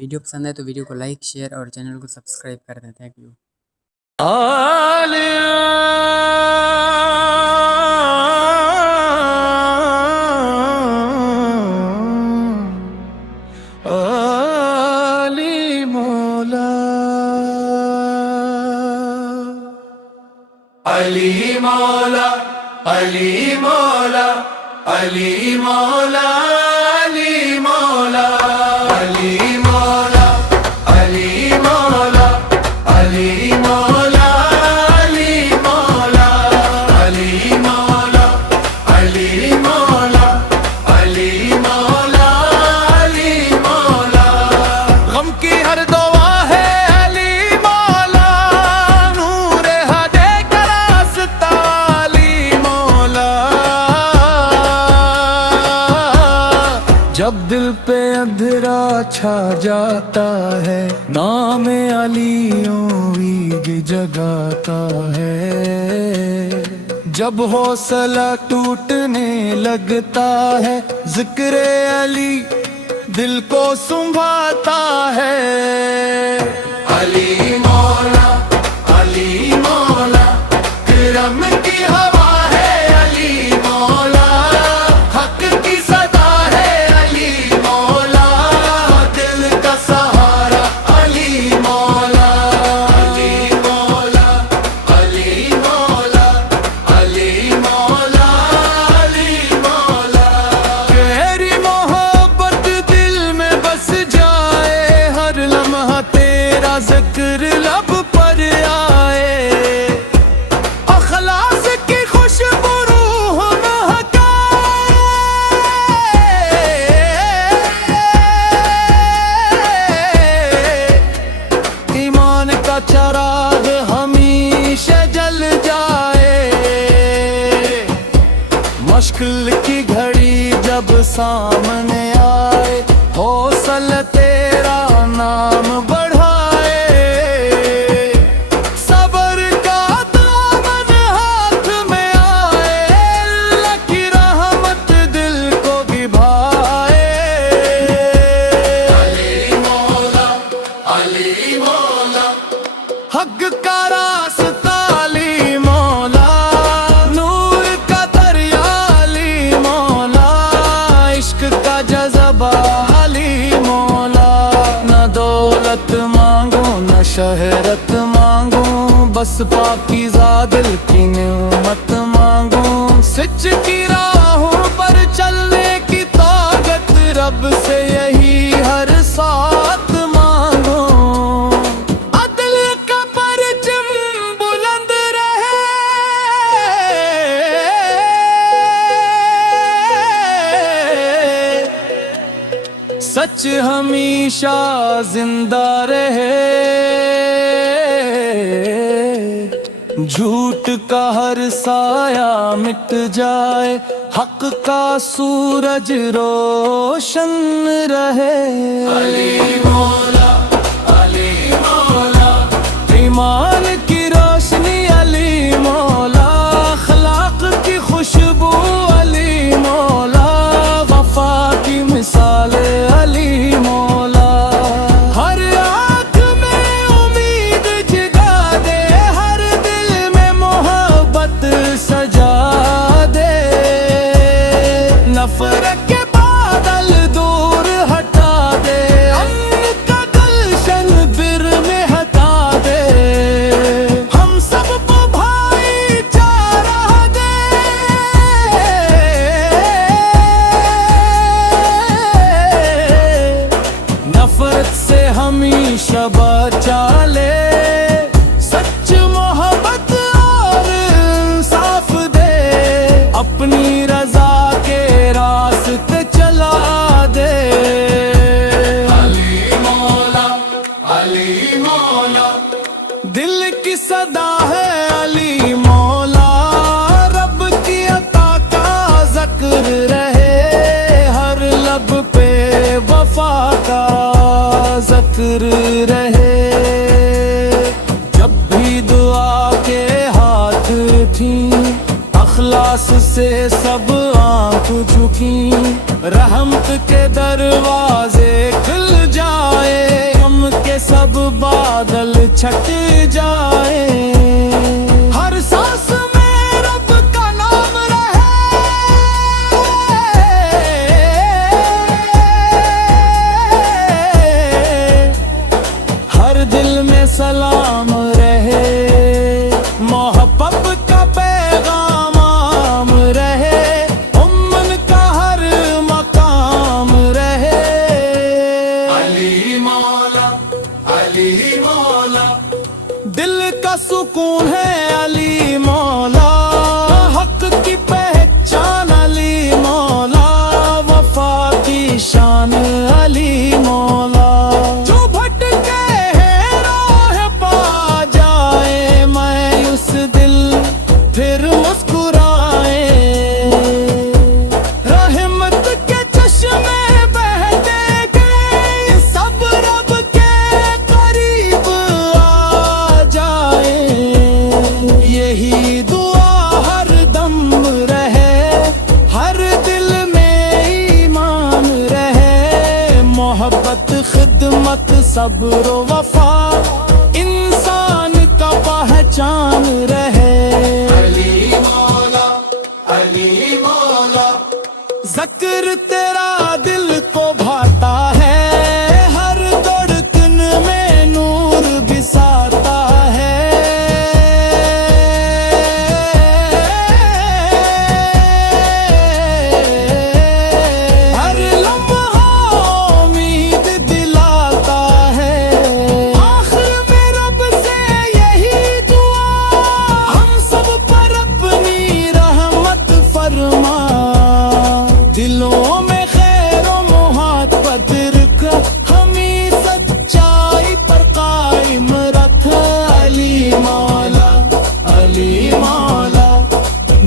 Video पसंद है तो वीडियो को लाइक शेयर और चैनल को सब्सक्राइब कर दें। Thank you. अली मौला अली मौला अली मौला अली मौला अली मौला अली मौला अली मौला अली मौला अली मौला अली मौला अली मौला अली मौला गम की हर दुआ है अली मौला नूर हदे का रास्ता अली मौला जब दिल पे अंधेरा छा जाता है नाम अली उम्मीद जगाता है जब हौसला टूटने लगता है जिक्र अली दिल को संभालता है अली मौला करम की हवा है अली मौला हक की सदा है अली मौला दिल का सहारा अली मौला अली मौला अली मौला अली मौला अली मौला तेरी मोहब्बत दिल में बस जाए हर लम्हा तेरा जिक्र लब पर आए अखलास की खुशबू रूह महकाए ईमान का चराग हमेशा जल जाए मुश्किल की घड़ी जब सामने आए हौसला तेरा नाम बढ़ाए सबर का दामन हाथ में आए अल्लाह की रहमत दिल को भिभाए अली मौला हक का रास्ता अली मौला नूर का दरिया अली मौला इश्क का जज़बा अली मौला न दौलत मांगू न शहरत मांगू बस पाकीज़ा दिल की नेमत मांगू सच की राहों पर चलने की ताकत रब से यही हर साथ मांगो अदल का परचम बुलंद रहे सच हमेशा जिंदा रहे झूठ का हर साया मिट जाए हक का सूरज रोशन रहे अली मौला ईमान की रोशनी अली मौला अखलाक की खुशबू अली मौला वफा की मिसाल अली मौला हर आँख में उम्मीद जगा दे हर दिल में मोहब्बत सजा दे नफरत के बादल दूर हटा दे अम्न का गुलशन बिर में हटा दे हम सबको भाईचारा दे नफरत से हमेशा बचा ले सच मोहब्बत और इंसाफ दे अपनी रजा के रास्ते चला दे अली मौला दिल की सदा है अली मौला रब की अता का जिक्र रहे हर लब पे वफा का जिक्र रहे जब भी दुआ के हाथ थी अखलास से सब आंख झुकी रहमत के दरवाजे खुल जाए छट जाए। हर सांस में रब का नाम रहे, हर दिल में सलाम रहे, मोहब्बत का पैगाम आम रहे, उम्मन का हर मकाम रहे। अली मौला, अली मौला, दिल का सुकून है अली मौला, हक की पहचान अली मौला, वफा की शान अली मौला। जो भटके हैं राह पा जाए मायूस दिल फिर मुस्कुराए, रहमत के चश्मे बहते गए, सब रब के करीब आ जाए। यही दुआ हर दम रहे, हर दिल में ईमान रहे, मोहब्बत खिदमत सब्र वफा इंसान का पहचान रहे। अली मौला, अली मौला, ज़िक्र तेरा दिल को भाता है, हर धड़कन में नूर बिसाता है। हर लम्हा उम्मीद दिलाता है, आखिर में रब से यही दुआ, हम सब पर अपनी रहमत फरमा, दिलों में खैर और मोहब्बत रख, हमें सच्चाई पर कायम रख। अली मौला, अली मौला,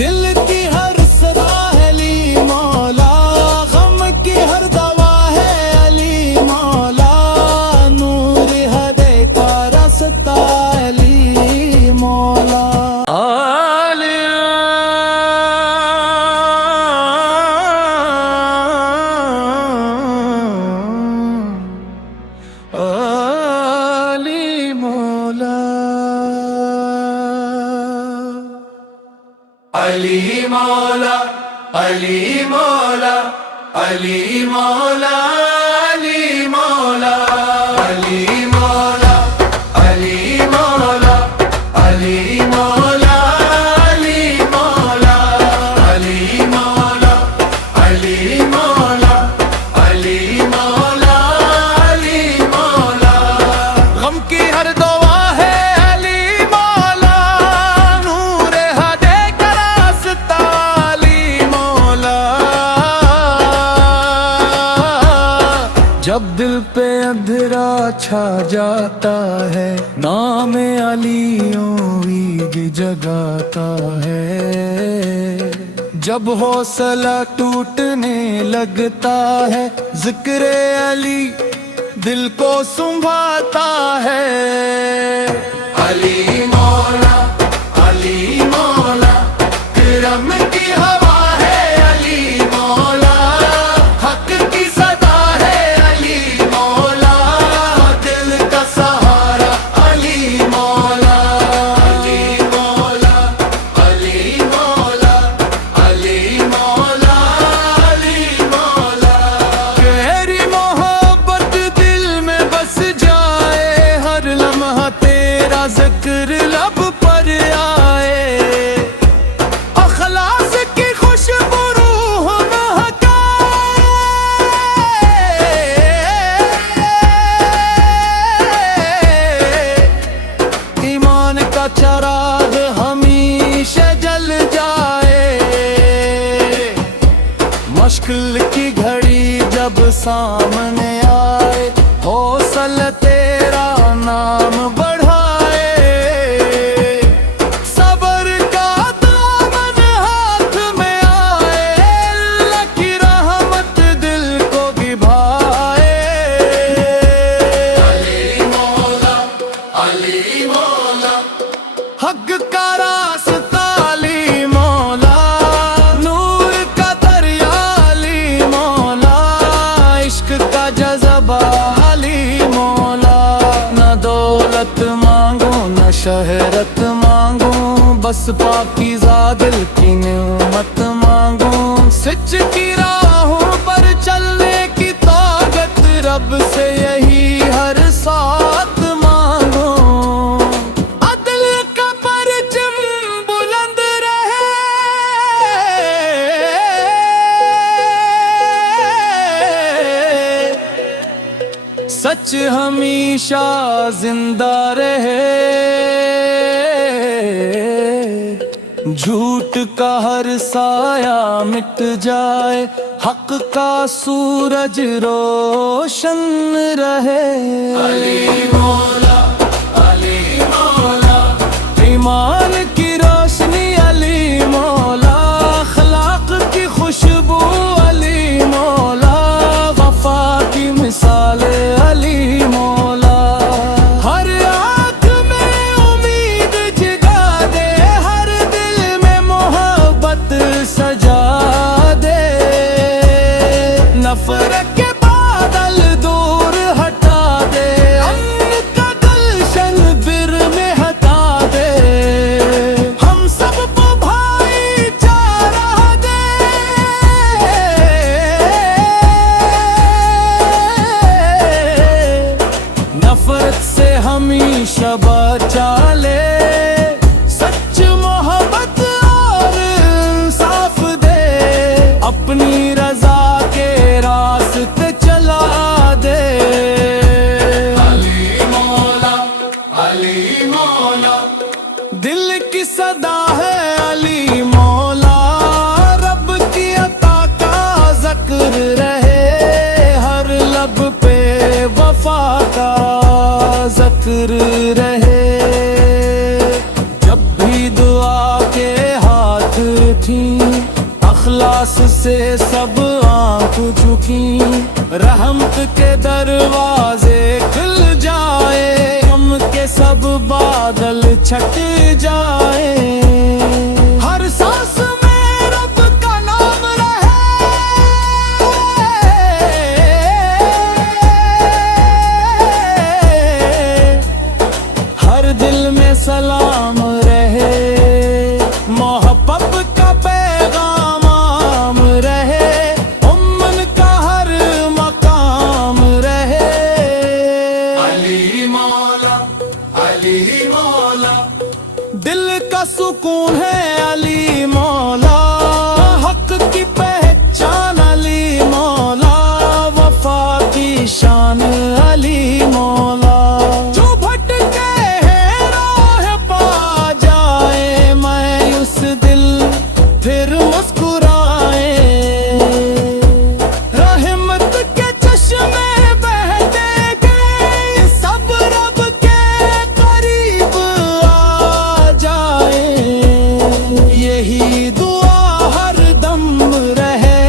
दिल की हर सदा है अली मौला, गम की हर दवा है अली मौला, नूर हदे का रास्ता अली मौला। अली मौला, अली मौला, अली मौला, अली मौला, अली मौला, अली मौला, अली मौला, अली मौला, अली मौला, अली मौला, अली मौला, अली मौला, अली मौला, गम की हर दुआ है अली मौला, नूर हदे का रास्ता अली मौला। जब दिल पे अंधेरा छा जाता है, नाम अली उम्मीद जगाता है। जब हौसला टूटने लगता है, जिक्र अली दिल को संभाता है। अली मौला, अली मौला, करम की हवा है अली मौला, हक की सदा है अली मौला, दिल का सहारा अली मौला। अली मौला, अली मौला, अली मौला, अली मौला, गहरी मोहब्बत दिल में बस जाए, हर लम्हा तेरा जिक्र लब पर आए, अखलास की खुशबू रूह महकाए, ईमान का चराग हमेशा जल जाए। मुश्किल की घड़ी जब सामने आए, हौसला तेरा नाम बढ़ाए, सब्र का दामन हाथ में आए, अल्लाह की रहमत दिल को भी भाए। अली मौला, अली मौला, हक का रास्ता अली मौला, नूर का दरिया अली मौला, इश्क का बस पाकीज़ा दिल की नेमत मांगो, सच की राहों पर चलने की ताकत रब से यही हर साथ मांगो। अदल का परचम बुलंद रहे, सच हमेशा जिंदा रहे, झूठ का हर साया मिट जाए, हक का सूरज रोशन रहे। अली मौला, अली मौला, ईमान की रोशनी अली मौला, अखलाक की खुशबू अली मौला, वफा की मिसाल अली मौला। हर आँख में उम्मीद जगा दे, हर दिल में मोहब्बत सजा दे, नफरत के बादल दूर हटा दे, अमन का गुलशन फिर में हटा दे, हम सबको भाईचारा दे, नफरत से हमेशा बचा ले, सच मोहब्बत और इंसाफ दे, अपनी रजा के रास्ते चला दे। अली मौला, अली मौला, दिल की सदा है अली मौला, रब की अता का जिक्र रहे, हर लब पे वफा का जिक्र रहे। जब भी दुआ के हाथ थी, अखलास से सब आंख झुकी, रहमत के दरवाजे खुल जाए, गम के सब बादल छट जाए, हर सांस में रब का नाम रहे, हर दिल में सलाम रहे, मोहब्बत का पैगाम आम रहे, उम्मन का हर मकाम रहे। अली मौला, अली मौला, दिल का सुकून है अली मौला, हक की पहचान अली मौला, वफा की शान अली मौला, जो भटके हैं राह पा जाए, मायूस दिल फिर मुस्कुराए, रहमत के चश्मे बहते गए, सब रब के करीब आ जाए, यही दुआ हर दम रहे,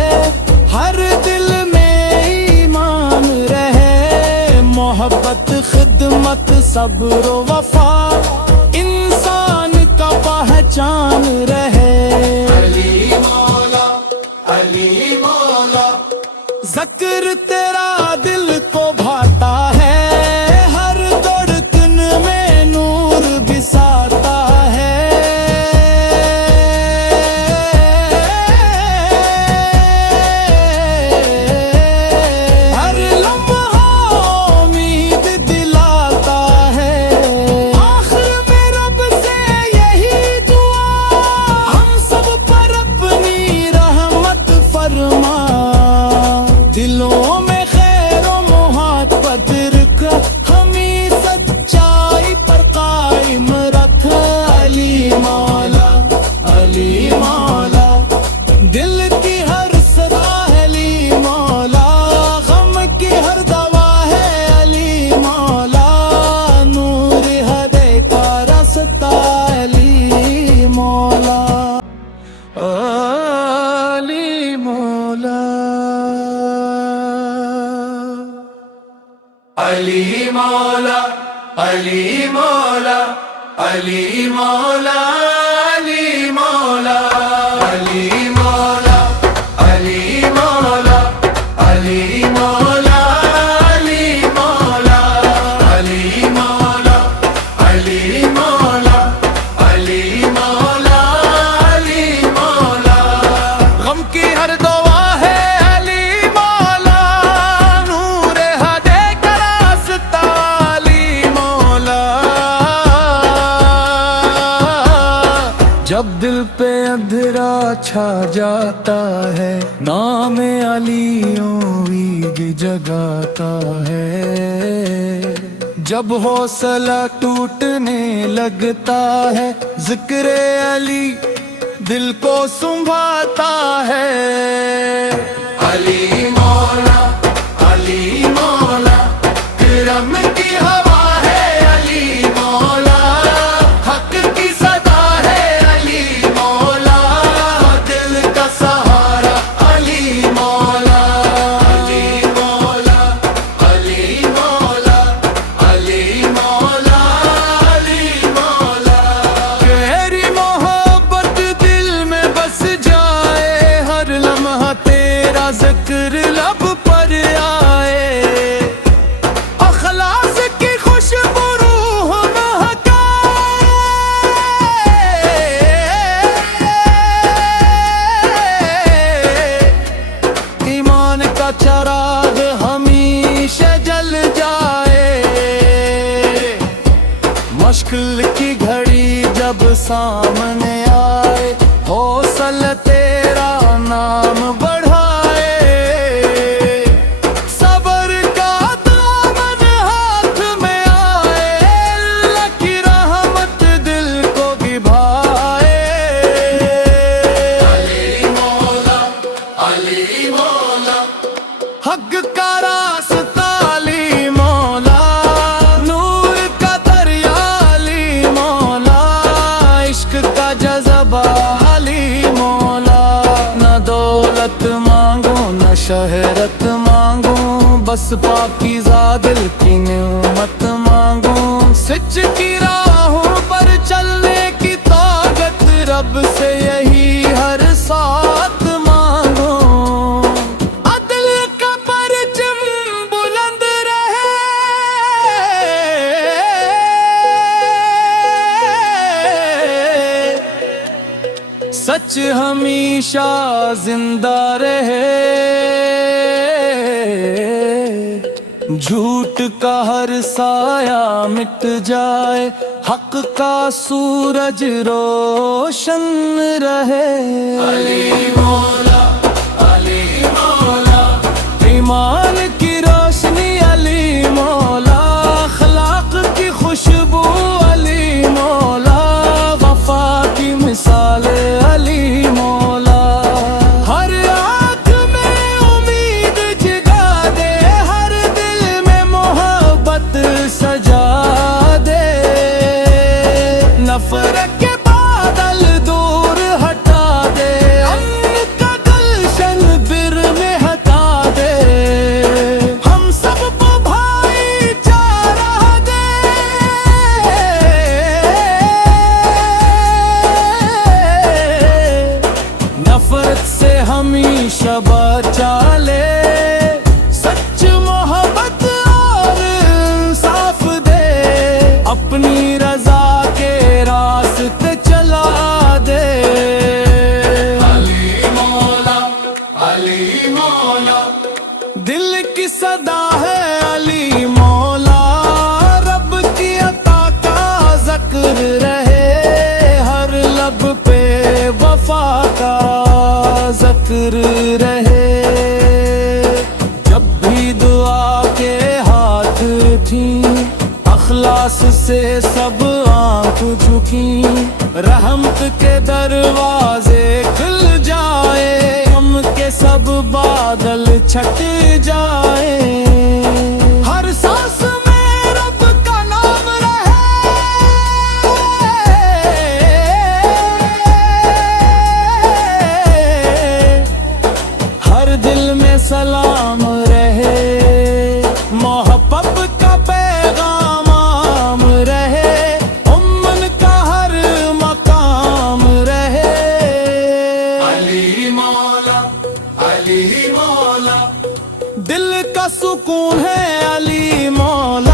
हर दिल में ईमान रहे, मोहब्बत खिदमत सब्र वफा इंसान का पहचान रहे। अली मौला, अली मौला, जिक्र तेरा दिल को भाता है, हर धड़कन में नूर बिसाता है, हर लम्हा उम्मीद दिलाता है, आखिर में रब से यही दुआ, हम सब पर अपनी रहमत फरमा, दिलों में खैर और मोहब्बत रख, हमें सच्चाई पर कायम रख। अली मौला, अली मौला, दिल की हर सदा है अली मौला, गम की हर दवा है अली मौला, नूर हदे का रास्ता अली मौला, अली मौला, अली मौला, अली मौला, अली मौला, अली मौला, अली मौला, अली मौला, अली मौला, अली मौला, अली मौला, अली मौला, अली मौला, छा जाता है, नाम अलियों ईद जगाता है। जब हौसला टूटने लगता है, जिक्र अली दिल को संभाता है। अली मौला, अली मौला, करम की हवा है अली मौला, हक की सदा है अली मौला, दिल का सहारा अली मौला। अली मौला, अली मौला, अली मौला, अली मौला। तेरी मोहब्बत दिल में बस जाए, हर लम्हा तेरा जिक्र लब पर आए। अखलास की खुशबू रूह महकाए, ईमान का चराग हमेशा जल जाए। मुश्किल की घड़ी जब सामने आए, हौसला तेरा नाम बढ़ाए। सब्र का दामन हाथ में आए, अल्लाह की रहमत दिल को भी भाए। अली मौला, अली मौला, हक का रास्ता अली मौला, नूर का दरिया अली मौला, इश्क का जज़बा अली मौला। न दौलत मांगो न शहरत मांगो, बस पाकीज़ा दिल की नेमत मांगो। सच की राहों पर चलने की ताकत रब से यही हर साथ मांगो। अदल का परचम बुलंद रहे, सच हमेशा जिंदा रहे। झूठ का हर साया मिट जाए, हक का सूरज रोशन रहे। अली मौला, अली मौला, ईमान की रोशनी अली मौला, अखलाक की खुशबू अली मौला, वफा की मिसाल अली मौला। हर आँख में उम्मीद जगा दे, हर दिल में मोहब्बत सजा दे। नफरत के बादल दूर हटा दे, अमन का गुलशन बिर में हटा दे। हम सबको भाईचारा दे, नफरत से हमेशा बचा ले। सच मोहब्बत और इंसाफ दे, अपनी रजा के रास्ते चला दे। अली मौला, अली मौला, दिल की सदा है अली मौला, रब की अता का जिक्र रहे, हर लब पे वफा का जिक्र रहे। जब भी दुआ के हाथ थी, अखलास से सब आंख झुकी, रहमत के दरवाजे खुल जाए, गम के सब बादल छट जाए। हर सांस में रब का नाम रहे, हर दिल में सलाम रहे, मोहब्बत का पैगाम आम रहे, उम्मन का हर मकाम रहे। अली मौला, अली मौला, दिल का सुकून है अली मौला।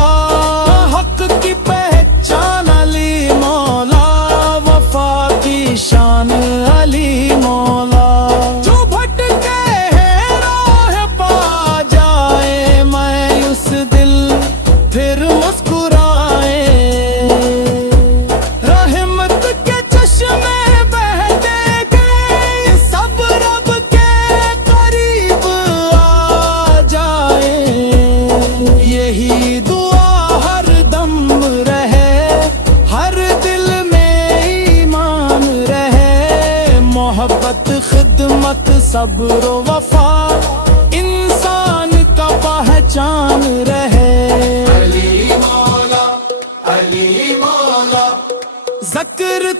सब्र वफा इंसान का पहचान रहे। अली मौला, अली मौला, ज़िक्र